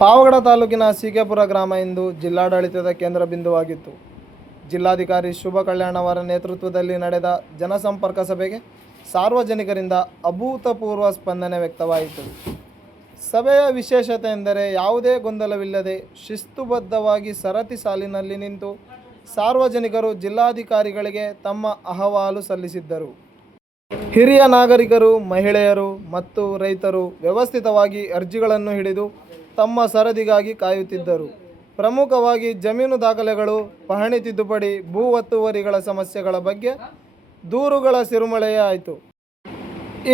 ಪಾವಗಡ ತಾಲೂಕಿನ ಸಿಕೆಪುರ ಗ್ರಾಮ ಇಂದು ಜಿಲ್ಲಾಡಳಿತದ ಕೇಂದ್ರ ಬಿಂದುವಾಗಿತ್ತು. ಜಿಲ್ಲಾಧಿಕಾರಿ ಶುಭ ಕಲ್ಯಾಣ್ ಅವರ ನೇತೃತ್ವದಲ್ಲಿ ನಡೆದ ಜನಸಂಪರ್ಕ ಸಭೆಗೆ ಸಾರ್ವಜನಿಕರಿಂದ ಅಭೂತಪೂರ್ವ ಸ್ಪಂದನೆ ವ್ಯಕ್ತವಾಯಿತು. ಸಭೆಯ ವಿಶೇಷತೆ ಎಂದರೆ ಯಾವುದೇ ಗೊಂದಲವಿಲ್ಲದೆ ಶಿಸ್ತುಬದ್ಧವಾಗಿ ಸರತಿ ಸಾಲಿನಲ್ಲಿ ನಿಂತು ಸಾರ್ವಜನಿಕರು ಜಿಲ್ಲಾಧಿಕಾರಿಗಳಿಗೆ ತಮ್ಮ ಅಹವಾಲು ಸಲ್ಲಿಸಿದ್ದರು. ಹಿರಿಯ ನಾಗರಿಕರು, ಮಹಿಳೆಯರು ಮತ್ತು ರೈತರು ವ್ಯವಸ್ಥಿತವಾಗಿ ಅರ್ಜಿಗಳನ್ನು ಹಿಡಿದು ತಮ್ಮ ಸರದಿಗಾಗಿ ಕಾಯುತ್ತಿದ್ದರು. ಪ್ರಮುಖವಾಗಿ ಜಮೀನು ದಾಖಲೆಗಳು, ಪಹಣಿ ತಿದ್ದುಪಡಿ, ಭೂ ಒತ್ತುವರಿಗಳ ಸಮಸ್ಯೆಗಳ ಬಗ್ಗೆ ದೂರುಗಳ ಸಿರುಮಳೆಯೇ ಆಯಿತು.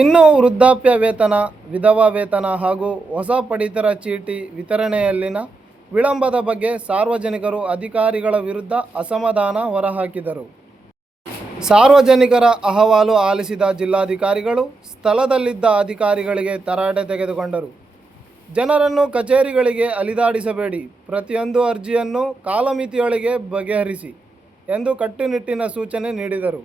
ಇನ್ನು ವೃದ್ಧಾಪ್ಯ ವೇತನ, ವಿಧವಾ ವೇತನ ಹಾಗೂ ಹೊಸ ಪಡಿತರ ಚೀಟಿ ವಿತರಣೆಯಲ್ಲಿನ ವಿಳಂಬದ ಬಗ್ಗೆ ಸಾರ್ವಜನಿಕರು ಅಧಿಕಾರಿಗಳ ವಿರುದ್ಧ ಅಸಮಾಧಾನ ಹೊರಹಾಕಿದರು. ಸಾರ್ವಜನಿಕರ ಅಹವಾಲು ಆಲಿಸಿದ ಜಿಲ್ಲಾಧಿಕಾರಿಗಳು ಸ್ಥಳದಲ್ಲಿದ್ದ ಅಧಿಕಾರಿಗಳಿಗೆ ತರಾಟೆ ತೆಗೆದುಕೊಂಡರು. ಜನರನ್ನು ಕಚೇರಿಗಳಿಗೆ ಅಲಿದಾಡಿಸಬೇಡಿ, ಪ್ರತಿಯೊಂದು ಅರ್ಜಿಯನ್ನು ಕಾಲಮಿತಿಯೊಳಗೆ ಬಗೆಹರಿಸಿ ಎಂದು ಕಟ್ಟುನಿಟ್ಟಿನ ಸೂಚನೆ ನೀಡಿದರು.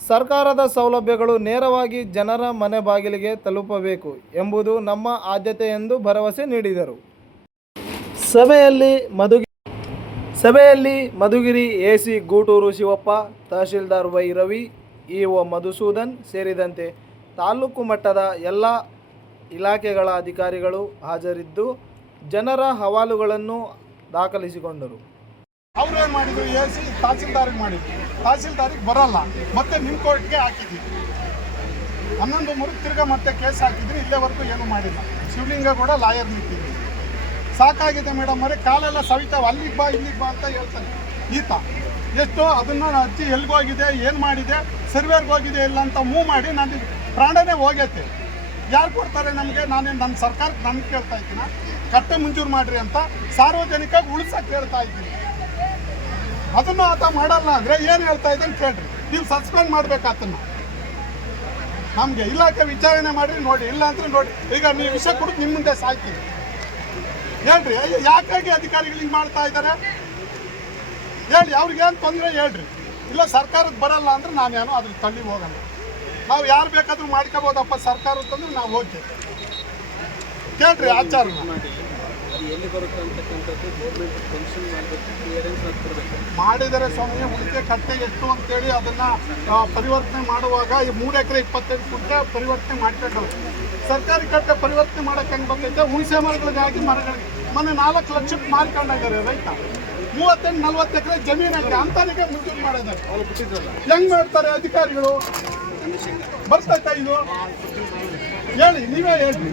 ಸರ್ಕಾರದ ಸೌಲಭ್ಯಗಳು ನೇರವಾಗಿ ಜನರ ಮನೆ ಬಾಗಿಲಿಗೆ ತಲುಪಬೇಕು ಎಂಬುದು ನಮ್ಮ ಆದ್ಯತೆ ಎಂದು ಭರವಸೆ ನೀಡಿದರು. ಸಭೆಯಲ್ಲಿ ಮಧುಗಿರಿ ಎಸಿ ಗೂಟೂರು ಶಿವಪ್ಪ, ತಹಶೀಲ್ದಾರ್ ವೈ ರವಿ, ಇಒ ಮಧುಸೂದನ್ ಸೇರಿದಂತೆ ತಾಲೂಕು ಮಟ್ಟದ ಎಲ್ಲ ಇಲಾಖೆಗಳ ಅಧಿಕಾರಿಗಳು ಹಾಜರಿದ್ದು ಜನರ ಅಹವಾಲುಗಳನ್ನು ದಾಖಲಿಸಿಕೊಂಡರು. ಅವ್ರು ಏನು ಮಾಡಿದ್ರು, ಎಸಿ ತಹಸೀಲ್ದಾರಿಗೆ ಮಾಡಿದ್ರು, ತಹಸೀಲ್ದಾರಿಗೆ ಬರಲ್ಲ, ಮತ್ತೆ ನಿಮ್ಮ ಕೋರ್ಟ್ಗೆ ಹಾಕಿದ್ವಿ. 11 ತಿರ್ಗಾ ಮತ್ತೆ ಕೇಸ್ ಹಾಕಿದ್ರಿ, ಇಲ್ಲಿವರೆಗೂ ಏನೂ ಮಾಡಿಲ್ಲ. ಶಿವಲಿಂಗ ಕೂಡ ಲಾಯರ್ ನಿಂತಿದ್ವಿ. ಸಾಕಾಗಿದೆ ಮೇಡಮ್ ಅವರೇ, ಕಾಲೆಲ್ಲ ಸವಿತಾವೆ, ಅಲ್ಲಿಗೆ ಬಾ ಇಲ್ಲಿಗೆ ಬಾ ಅಂತ ಹೇಳ್ತಾನೆ ಈತ. ಎಷ್ಟು ಅದನ್ನು ಅರ್ಜಿ ಎಲ್ಲಿಗೋಗಿದೆ, ಏನು ಮಾಡಿದೆ, ಸರ್ವೇರ್ಗೆ ಹೋಗಿದೆ ಇಲ್ಲ ಅಂತ ಮೂವ್ ಮಾಡಿ ನಾನು ಪ್ರಾಣನೇ ಹೋಗೈತೆ. ಯಾರು ಕೊಡ್ತಾರೆ ನಮಗೆ? ನನ್ನ ಸರ್ಕಾರಕ್ಕೆ ನನಗೆ ಕೇಳ್ತಾ ಇದ್ದೀನಿ, ಕಟ್ಟೆ ಮಂಜೂರು ಮಾಡಿರಿ ಅಂತ ಸಾರ್ವಜನಿಕವಾಗಿ ಉಳಿಸಕ್ಕೆ ಹೇಳ್ತಾ ಇದ್ದೀನಿ. ಅದನ್ನು ಆತ ಮಾಡಲ್ಲ ಅಂದರೆ ಏನು ಹೇಳ್ತಾ ಇದ್ದಾನೆ ಕೇಳ್ರಿ. ನೀವು ಸಸ್ಪೆಂಡ್ ಮಾಡ್ಬೇಕಾತನ್ನ ನಮಗೆ ಇಲಾಖೆ ವಿಚಾರಣೆ ಮಾಡಿರಿ, ನೋಡಿ. ಇಲ್ಲ ಅಂದ್ರೆ ನೋಡಿ, ಈಗ ನೀವು ವಿಷಯ ಕೊಡೋದು ನಿಮ್ಮ ಮುಂದೆ ಸಾಯ್ತೀವಿ. ಹೇಳ್ರಿ, ಯಾಕಾಗಿ ಅಧಿಕಾರಿಗಳು ಹಿಂಗೆ ಮಾಡ್ತಾ ಇದ್ದಾರೆ ಹೇಳಿ. ಅವ್ರಿಗೇನು ತೊಂದರೆ ಹೇಳ್ರಿ. ಇಲ್ಲ ಸರ್ಕಾರಕ್ಕೆ ಬರಲ್ಲ ಅಂದ್ರೆ ನಾನೇನೋ ಅದ್ರ ತಳ್ಳಿ ಹೋಗಲ್ಲ. ನಾವು ಯಾರು ಬೇಕಾದ್ರೂ ಮಾಡ್ಕೋಬೋದಪ್ಪ ಸರ್ಕಾರಕ್ಕಂದ್ರೆ ನಾವು ಹೋಗ್ತೇವೆ. ಕೇಳ್ರಿ ಆಚಾರ ಮಾಡಿದರೆ ಸ್ವಾಮಿ. ಉಳಿಕೆ ಕಟ್ಟೆ ಎಷ್ಟು ಅಂತೇಳಿ ಅದನ್ನು ಪರಿವರ್ತನೆ ಮಾಡುವಾಗ ಈ 3 ಎಕರೆ 25 ಗುಂಟೆ ಪರಿವರ್ತನೆ ಮಾಡ್ಕೊಂಡು ಸರ್ಕಾರಿ ಕಟ್ಟೆ ಪರಿವರ್ತನೆ ಮಾಡೋಕ್ಕೆ ಹೆಂಗೆ ಬಂದೈತೆ? ಹುಣಸೆ ಮರಗಳಿಗಾಗಿ ಮರಗಳಿಗೆ ಮೊನ್ನೆ 4 ಲಕ್ಷಕ್ಕೆ ಮಾರ್ಕೊಂಡಾಗಿದ್ದಾರೆ ರೈತ. 38-40 ಎಕರೆ ಜಮೀನಾಗಿದೆ, ಅಂತಾನಿಗೆ ಮಂಜೂರು ಮಾಡಿದ್ದಾರೆ. ಹೆಂಗೆ ಮಾಡ್ತಾರೆ ಅಧಿಕಾರಿಗಳು? ಬರ್ತೈತಾ ಇದು? ಹೇಳಿ, ನೀವೇ ಹೇಳಿ.